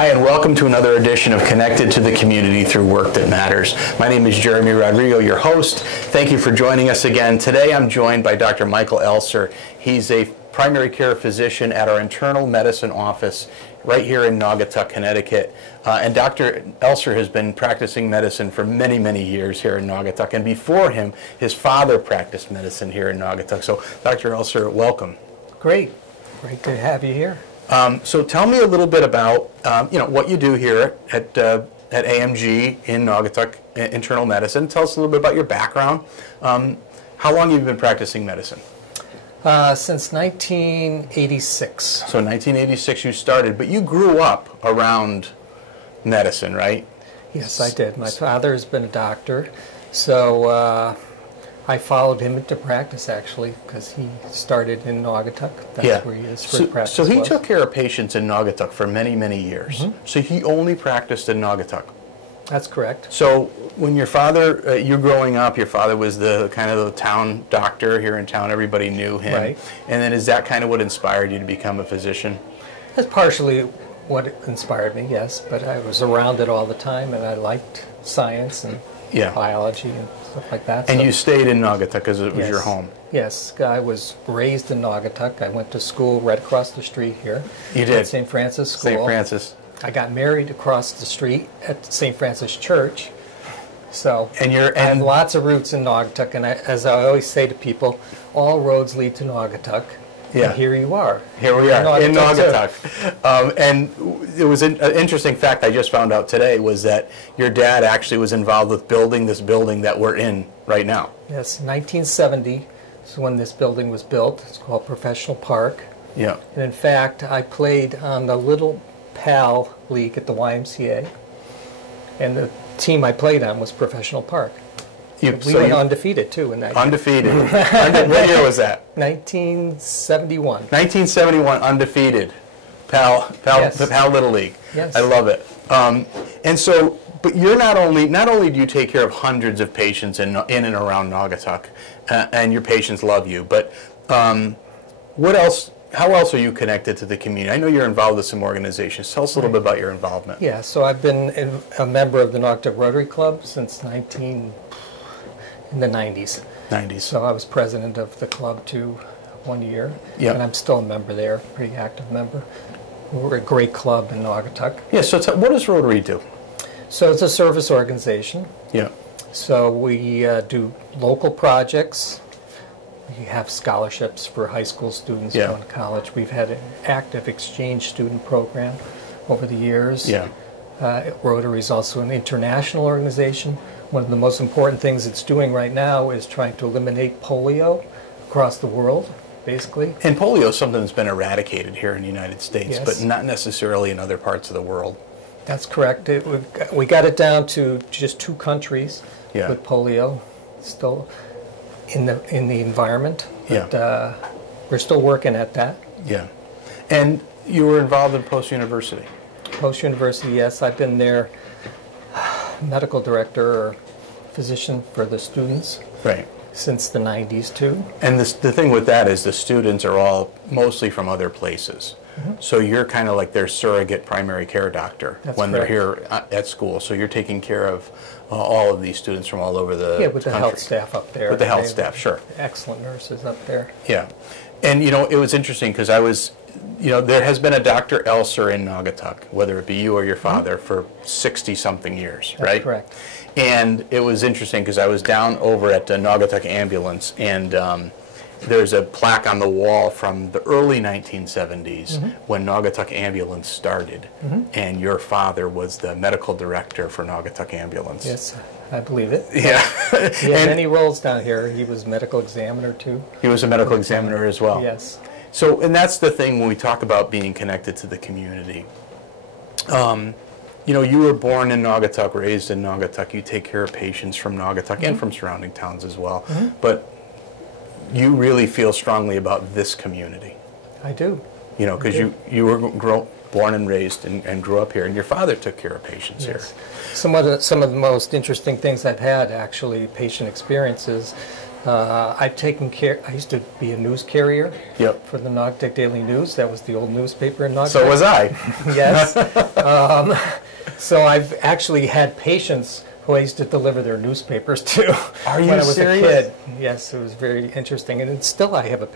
Hi, and welcome to another edition of Connected to the Community Through Work That Matters. My name is Jeremy Rodrigo, your host. Thank you for joining us again. Today I'm joined by Dr. Michael Elser. He's a primary care physician at our internal medicine office right here in Naugatuck, Connecticut. And Dr. Elser has been practicing medicine for many, many years here in Naugatuck. And before him, his father practiced medicine here in Naugatuck. So, Dr. Elser, welcome. Great. Great to have you here. So tell me a little bit about what you do here at AMG in Naugatuck Internal Medicine. Tell us a little bit about your background. How long have you been practicing medicine? Since 1986. So 1986 you started, but you grew up around medicine, right? Yes, I did. My father has been a doctor, so I followed him into practice, actually, because he started in Naugatuck. That's where his first practice So he was. took care of patients in Naugatuck for many, many years. Mm-hmm. So he only practiced in Naugatuck. That's correct. So when your father, you growing up, your father was the kind of the town doctor here in town. Everybody knew him. Right. And then is that kind of what inspired you to become a physician? That's partially what inspired me, yes. But I was around it all the time, and I liked science and biology and stuff like that. And so, you stayed in Naugatuck because it was your home? Yes. I was raised in Naugatuck. I went to school right across the street here. You did? At St. Francis School. St. Francis. I got married across the street at St. Francis Church. So I have lots of roots in Naugatuck, and as I always say to people, all roads lead to Naugatuck. Yeah. And here you are. Here we are in Naugatuck. And it was an interesting fact I just found out today was that your dad actually was involved with building this building that we're in right now. Yes, 1970 is when this building was built. It's called Professional Park. Yeah. And in fact, I played on the Little Pal League at the YMCA, and the team I played on was Professional Park. We went undefeated, too, in that year. Undefeated. What year was that? 1971. 1971, undefeated. Pal Little League. Yes. I love it. And so, but you're not only do you take care of hundreds of patients in and around Naugatuck, and your patients love you, but what else? How else are you connected to the community? I know you're involved with some organizations. Tell us a little bit about your involvement. Yeah, so I've been a member of the Naugatuck Rotary Club since in the 90s. 90s. So I was president of the club too 1 year. Yeah. And I'm still a member there, pretty active member. We're a great club in Naugatuck. Yeah, so what does Rotary do? So it's a service organization. Yeah. So we do local projects. We have scholarships for high school students going to college. We've had an active exchange student program over the years. Yeah. Rotary is also an international organization. One of the most important things it's doing right now is trying to eliminate polio across the world, basically. And polio is something that's been eradicated here in the United States, but not necessarily in other parts of the world. That's correct. We got it down to just 2 countries with polio still in the environment. But we're still working at that. Yeah. And you were involved in post-university. Post-university, yes. I've been their medical director or physician for the students since the 90s, too. And the thing with that is the students are all mostly from other places. Mm-hmm. So you're kind of like their surrogate primary care doctor when they're here at school. So you're taking care of all of these students from all over the with the health staff up there. With the health staff, sure. Excellent nurses up there. Yeah. And, it was interesting because I was, there has been a Dr. Elser in Naugatuck, whether it be you or your father, for 60-something years, right? That's correct. And it was interesting because I was down over at the Naugatuck Ambulance, and there's a plaque on the wall from the early 1970s when Naugatuck Ambulance started, and your father was the medical director for Naugatuck Ambulance. Yes, I believe it. Yeah. He had many roles down here. He was medical examiner, too. He was a medical examiner as well. Yes. So, and that's the thing when we talk about being connected to the community. You were born in Naugatuck, raised in Naugatuck. You take care of patients from Naugatuck and from surrounding towns as well. But you really feel strongly about this community. I do. Because you were born and raised and grew up here, and your father took care of patients here. Some of the most interesting things I've had, actually, patient experiences. I've taken care. I used to be a news carrier for the Naugatuck Daily News. That was the old newspaper in Naugatuck. So was I. Yes. So I've actually had patients who I used to deliver their newspapers to when I was serious? a kid. Yes, it was very interesting. And still I have a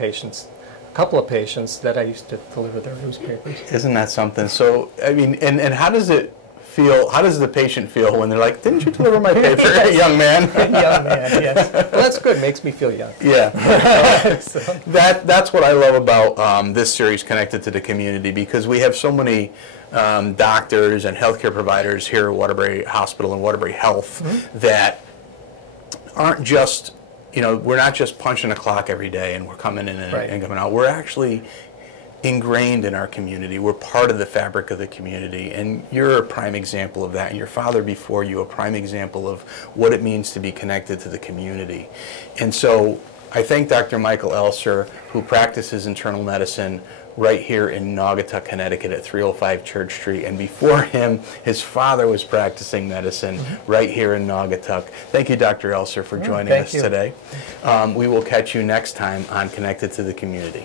couple of patients that I used to deliver their newspapers. Isn't that something? So, I mean, and how does it feel, how does the patient feel when they're like, didn't you deliver my paper, young man? Young man, yes. Well, that's good. Makes me feel young. Yeah. So. That's what I love about this series, Connected to the Community, because we have so many doctors and healthcare providers here at Waterbury Hospital and Waterbury Health that aren't just, we're not just punching a clock every day and we're coming in and coming out. We're actually ingrained in our community. We're part of the fabric of the community, and you're a prime example of that, and your father before you a prime example of what it means to be connected to the community. And so I thank Dr. Michael Elser, who practices internal medicine right here in Naugatuck, Connecticut at 305 Church Street, and before him, his father was practicing medicine right here in Naugatuck. Thank you, Dr. Elser, for joining us today. We will catch you next time on Connected to the Community.